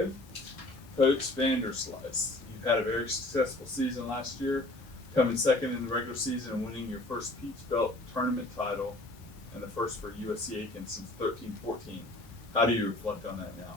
Good. Coach Vanderslice, you've had a very successful season last year, coming second in the regular season and winning your first Peach Belt tournament title and the first for USCA since 13-14. How do you reflect on that now?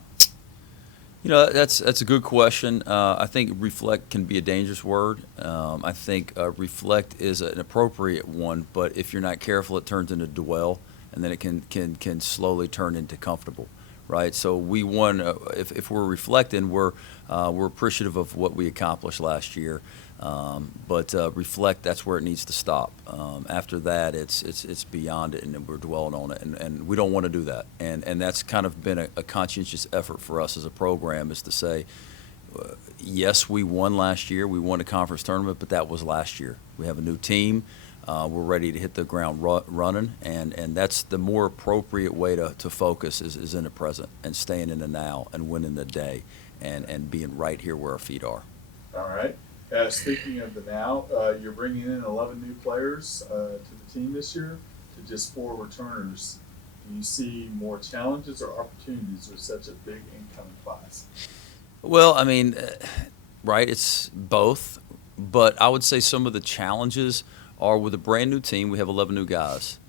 That's a good question. I think reflect can be a dangerous word. I think reflect is an appropriate one, but if you're not careful, it turns into dwell, and then it can slowly turn into comfortable, right? So we won. If we're reflecting, we're appreciative of what we accomplished last year. But reflect, that's where it needs to stop. After that, it's beyond it, and we're dwelling on it, and we don't want to do that. And that's kind of been a conscientious effort for us as a program, is to say, yes, we won last year. We won a conference tournament, but that was last year. We have a new team. We're ready to hit the ground running, and that's the more appropriate way to focus is in the present and staying in the now and winning the day and being right here where our feet are. All right. Speaking of the now, you're bringing in 11 new players to the team this year to just 4 returners. Do you see more challenges or opportunities with such a big incoming class? Well, I mean, right, it's both, but I would say some of the challenges are with a brand new team. We have 11 new guys.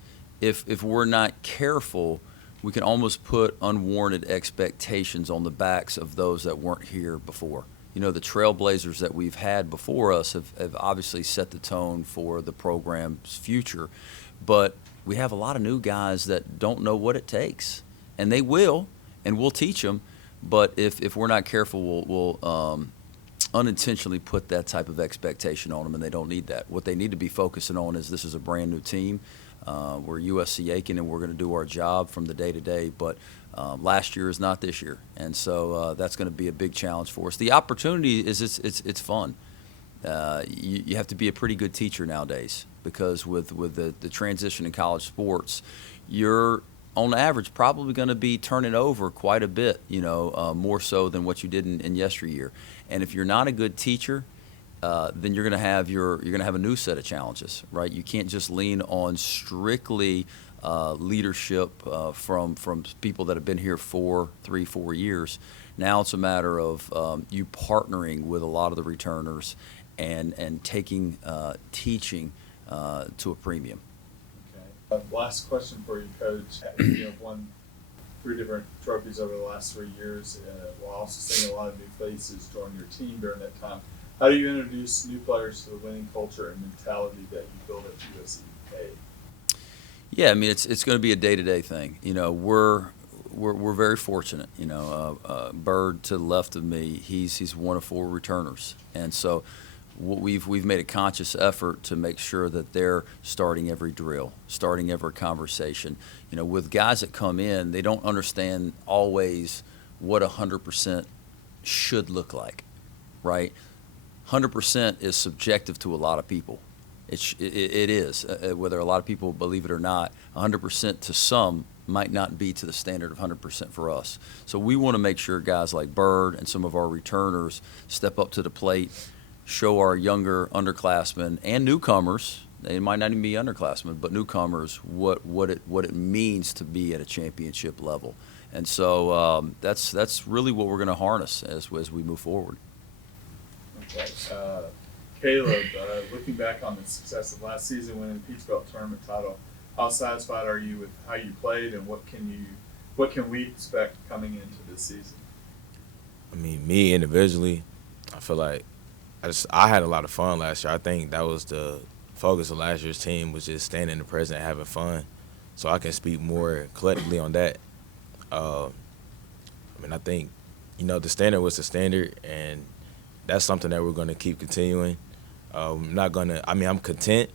If we're not careful, we can almost put unwarranted expectations on the backs of those that weren't here before. The trailblazers that we've had before us have obviously set the tone for the program's future, but we have a lot of new guys that don't know what it takes, and they will, and we'll teach them. But if we're not careful, we'll unintentionally put that type of expectation on them, and they don't need that. What they need to be focusing on is this is a brand new team. We're USCA, and we're going to do our job from the day to day, but last year is not this year, and so that's going to be a big challenge for us. The opportunity is it's fun. You have to be a pretty good teacher nowadays, because with the transition in college sports, you're on average probably going to be turning over quite a bit, more so than what you did in yesteryear. And if you're not a good teacher, then you're going to have a new set of challenges, right? You can't just lean on strictly leadership from people that have been here 3, 4 years. Now it's a matter of you partnering with a lot of the returners and taking teaching to a premium. Okay. Last question for you, Coach. You've won 3 different trophies over the last 3 years, while also seeing a lot of new faces join your team during that time. How do you introduce new players to the winning culture and mentality that you build at USCA? Yeah, I mean it's going to be a day-to-day thing. We're very fortunate. Bird to the left of me, he's one of 4 returners, and so we've made a conscious effort to make sure that they're starting every drill, starting every conversation. With guys that come in, they don't understand always what 100% should look like, right? 100% is subjective to a lot of people. It is, whether a lot of people believe it or not. 100% to some might not be to the standard of 100% for us. So we want to make sure guys like Bird and some of our returners step up to the plate, show our younger underclassmen and newcomers. They might not even be underclassmen, but newcomers what it means to be at a championship level. And so that's really what we're going to harness as we move forward. Okay. Caleb, looking back on the success of last season, winning the Peach Belt tournament title, how satisfied are you with how you played, and what can we expect coming into this season? I mean, me individually, I feel like I had a lot of fun last year. I think that was the focus of last year's team, was just staying in the present, having fun. So I can speak more collectively on that. I think, the standard was the standard, and that's something that we're going to keep continuing. I'm content,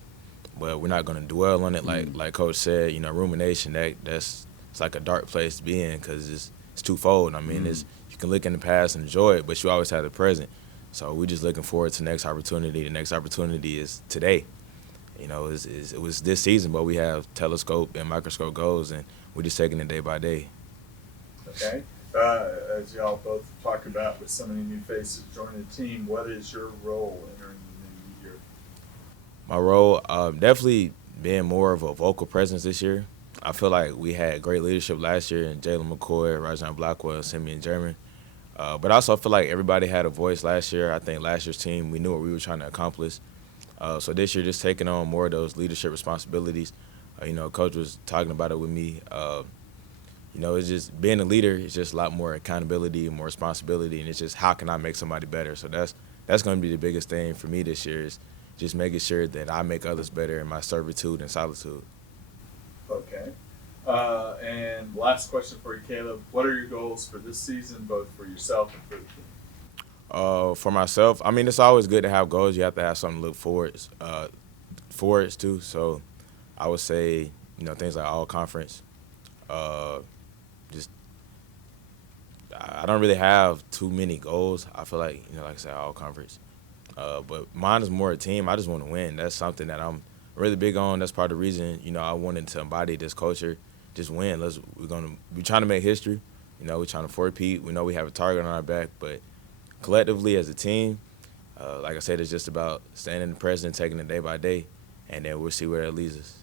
but we're not going to dwell on it. Like Coach said, rumination, it's like a dark place to be in, because it's twofold. I mean, you can look in the past and enjoy it, but you always have the present. So we're just looking forward to the next opportunity. The next opportunity is today. It was this season, but we have telescope and microscope goals, and we're just taking it day by day. Okay. As y'all both talked about, with so many new faces joining the team, what is your role entering the new year? My role, definitely being more of a vocal presence this year. I feel like we had great leadership last year in Jalen McCoy, Rajon Blackwell, Simeon German. But I also feel like everybody had a voice last year. I think last year's team, we knew what we were trying to accomplish. So this year, just taking on more of those leadership responsibilities. Coach was talking about it with me. It's just being a leader is just a lot more accountability, more responsibility, and it's just how can I make somebody better. So that's going to be the biggest thing for me this year is just making sure that I make others better in my servitude and solitude. Okay. And last question for you, Caleb. What are your goals for this season, both for yourself and for the team? For myself, I mean, it's always good to have goals. You have to have something to look forward to. So I would say, things like all conference. Just I don't really have too many goals. I feel like, like I said, all conference. But mine is more a team. I just want to win. That's something that I'm really big on. That's part of the reason, I wanted to embody this culture. Just win. We're trying to make history. We're trying to four-peat. We know we have a target on our back, but collectively as a team, like I said, it's just about staying in the present, taking it day by day, and then we'll see where that leads us.